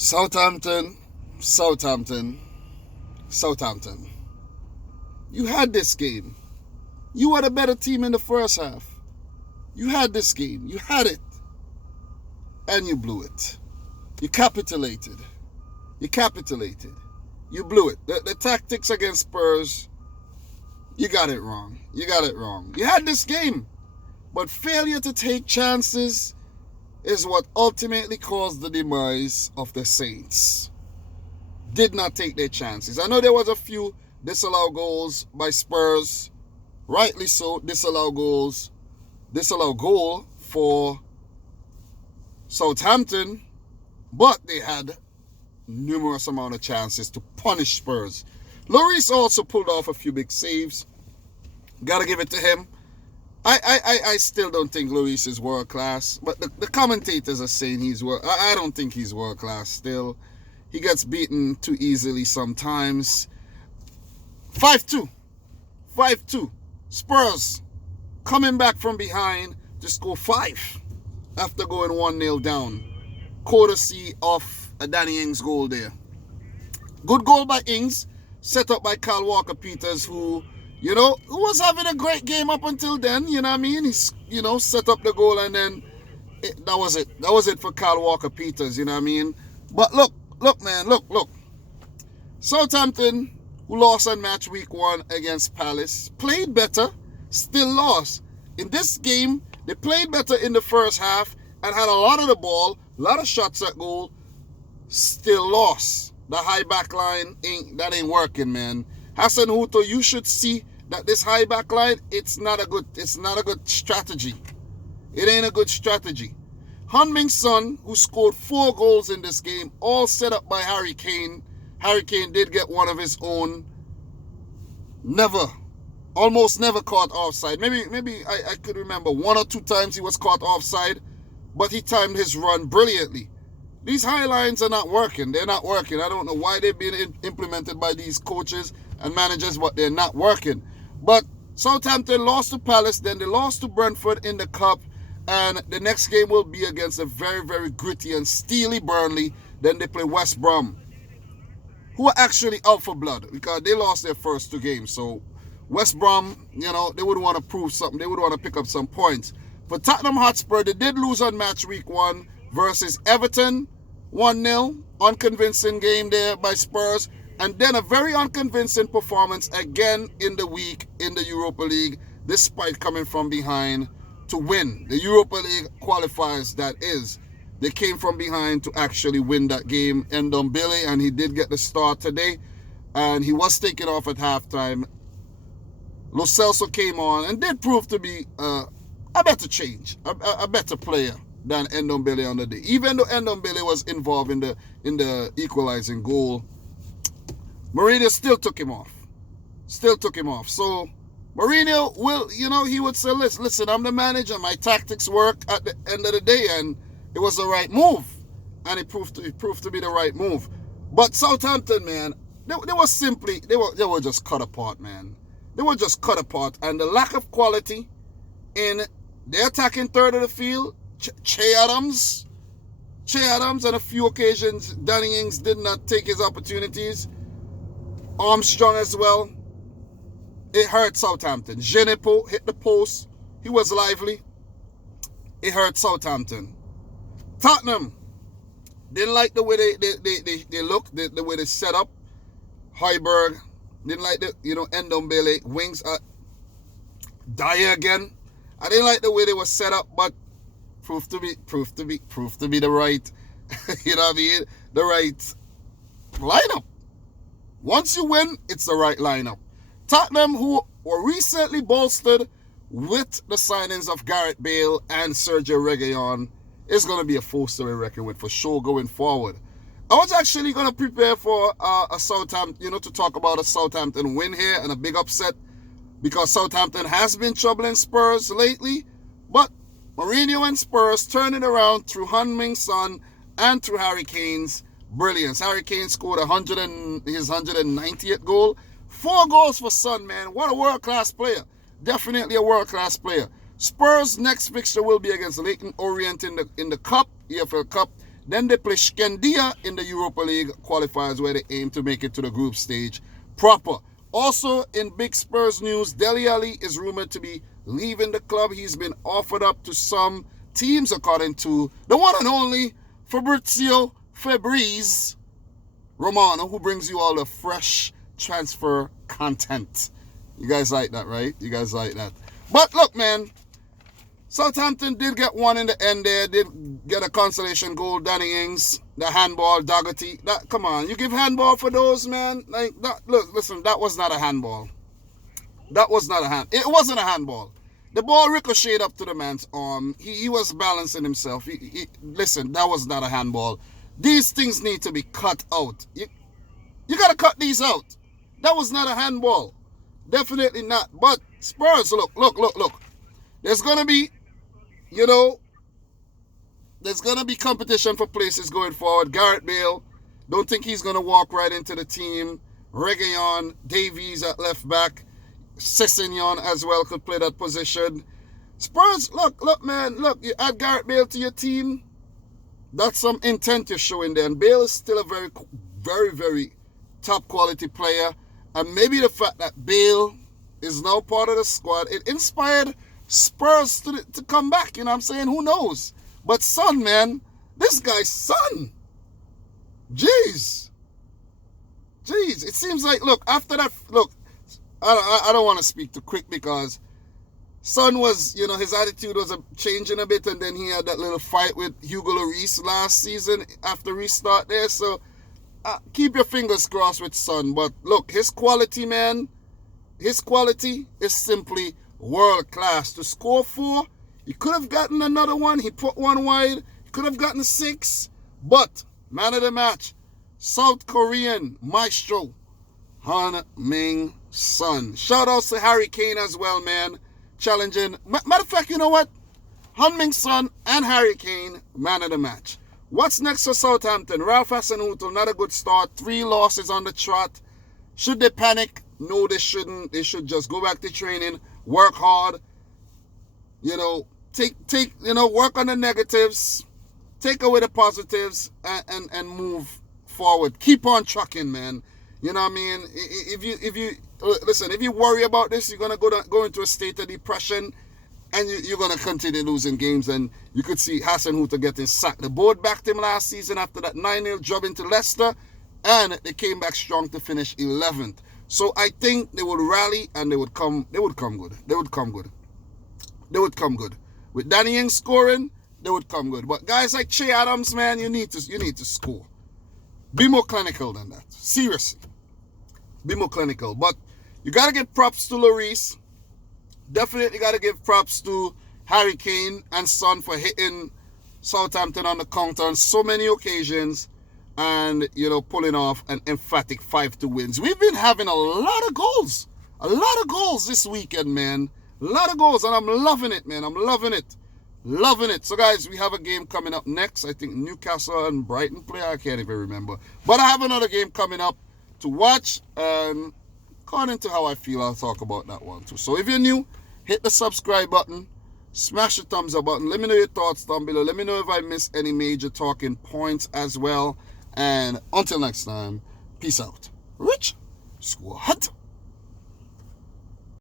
Southampton, Southampton, Southampton. You had this game. You were the better team in the first half. You had this game. You had it. And you blew it. You capitulated. You capitulated. You blew it. The tactics against Spurs, you got it wrong. You got it wrong. You had this game. But failure to take chances is what ultimately caused the demise of the Saints. Did not take their chances. I know there was a few disallowed goals by Spurs. Rightly so, disallowed goal for Southampton. But they had numerous amount of chances to punish Spurs. Lloris also pulled off a few big saves. Gotta give it to him. I still don't think Lloris is world class, but the commentators are saying he's world. I don't think he's world class still. He gets beaten too easily sometimes. 5-2. 5-2. Spurs coming back from behind to score 5 after going 1-0 down. Courtesy of a Danny Ings goal there. Good goal by Ings, set up by Kyle Walker-Peters, who was having a great game up until then, you know what I mean? He's, set up the goal and then that was it. That was it for Kyle Walker-Peters, you know what I mean? But look, man. Southampton, who lost on match week 1 against Palace, played better, still lost. In this game, they played better in the first half and had a lot of the ball, a lot of shots at goal, still lost. The high back line ain't working, man. Hassan Huto, you should see that this high back line, it's not a good strategy. It ain't a good strategy. Heung-min Son, who scored 4 goals in this game, all set up by Harry Kane. Harry Kane did get one of his own. Almost never caught offside. Maybe I could remember 1 or 2 times he was caught offside, but he timed his run brilliantly. These high lines are not working. They're not working. I don't know why they've been implemented by these coaches and managers, but they're not working. But Southampton lost to Palace, then they lost to Brentford in the Cup, and the next game will be against a very, very gritty and steely Burnley. Then they play West Brom, who are actually out for blood because they lost their first 2 games. So West Brom, they would want to prove something. They would want to pick up some points. For Tottenham Hotspur, they did lose on match week 1 versus Everton, 1-0. Unconvincing game there by Spurs. And then a very unconvincing performance again in the week in the Europa League, despite coming from behind to win. The Europa League qualifiers, that is. They came from behind to actually win that game. Ndombele, and he did get the start today. And he was taken off at halftime. Lo Celso came on and did prove to be a better change, a better player than Ndombele on the day. Even though Ndombele was involved in the equalizing goal, Mourinho still took him off. So Mourinho will, he would say, listen, I'm the manager. My tactics work at the end of the day, and it was the right move. And it proved to be the right move. But Southampton, man, they were just cut apart, man. They were just cut apart. And the lack of quality in the attacking third of the field, Che Adams, on a few occasions, Danny Ings did not take his opportunities. Armstrong as well. It hurt Southampton. Genepo hit the post. He was lively. It hurt Southampton. Tottenham didn't like the way they looked, the way they set up. Højbjerg didn't like the Ndombele wings. Dyer again. I didn't like the way they were set up, but proved to be the right, the right lineup. Once you win, it's the right lineup. Tottenham, who were recently bolstered with the signings of Gareth Bale and Sergio Reguilon, is going to be a force to be reckoned with for sure going forward. I was actually going to prepare for a Southampton, to talk about a Southampton win here and a big upset, because Southampton has been troubling Spurs lately, but Mourinho and Spurs turned it around through Heung-min Son and through Harry Kane's brilliance. Harry Kane scored his 190th goal. 4 goals for Son, man. What a world-class player. Definitely a world-class player. Spurs' next fixture will be against Leyton Orient in the Cup, EFL Cup. Then they play Skandia in the Europa League qualifiers where they aim to make it to the group stage proper. Also, in big Spurs news, Dele Alli is rumored to be leaving the club. He's been offered up to some teams, according to the one and only Fabrizio Fabriz Romano, who brings you all the fresh transfer content. You guys like that, right? You guys like that. But look, man, Southampton did get one in the end there. Did get a consolation goal. Danny Ings, the handball, Dougherty. That, come on, you give handball for those, man? Like that. Look, listen, that was not a handball. That was not a hand. It wasn't a handball. The ball ricocheted up to the man's arm. He was balancing himself. Listen, that was not a handball. These things need to be cut out. You got to cut these out. That was not a handball. Definitely not. But Spurs, look. There's going to be, there's going to be competition for places going forward. Gareth Bale, don't think he's going to walk right into the team. Reguilon, Davies at left back. Sessegnon as well could play that position. Spurs, look, man, you add Gareth Bale to your team. That's some intent you're showing there. And Bale is still a very, very, very top quality player. And maybe the fact that Bale is now part of the squad, it inspired Spurs to come back. You know what I'm saying? Who knows? But Son, man, this guy's Son. Jeez. It seems like, look, after that, look, I don't want to speak too quick because Son was, his attitude was changing a bit, and then he had that little fight with Hugo Lloris last season after restart there. So keep your fingers crossed with Son. But look, his quality, man, his quality is simply world class. To score 4, he could have gotten another one. He put one wide. He could have gotten 6. But man of the match, South Korean maestro Heung-min Son. Shout outs to Harry Kane as well, man. Challenging. Matter of fact, you know what? Heung-min Son and Harry Kane, man of the match. What's next for Southampton? Ralph Hasenhuttl, not a good start. 3 losses on the trot. Should they panic? No, they shouldn't. They should just go back to training, work hard. Work on the negatives, take away the positives, and move forward. Keep on trucking, man. You know what I mean? If you worry about this, you're gonna go into a state of depression, and you're gonna continue losing games. And you could see Hasenhuttl getting sacked. The board backed him last season after that 9-0 job into Leicester, and they came back strong to finish 11th. So I think they would rally and they would come good. With Danny Ings scoring, they would come good. But guys like Che Adams, man, you need to score. Be more clinical than that. Seriously. Be more clinical. But you got to give props to Lloris. Definitely got to give props to Harry Kane and Son for hitting Southampton on the counter on so many occasions and, pulling off an emphatic 5-2 wins. We've been having a lot of goals. A lot of goals this weekend, man. A lot of goals, and I'm loving it, man. I'm loving it. Loving it. So, guys, we have a game coming up next. I think Newcastle and Brighton play. I can't even remember. But I have another game coming up to watch. And according to how I feel, I'll talk about that one too. So, if you're new, hit the subscribe button. Smash the thumbs up button. Let me know your thoughts down below. Let me know if I missed any major talking points as well. And until next time, peace out. Rich Squad.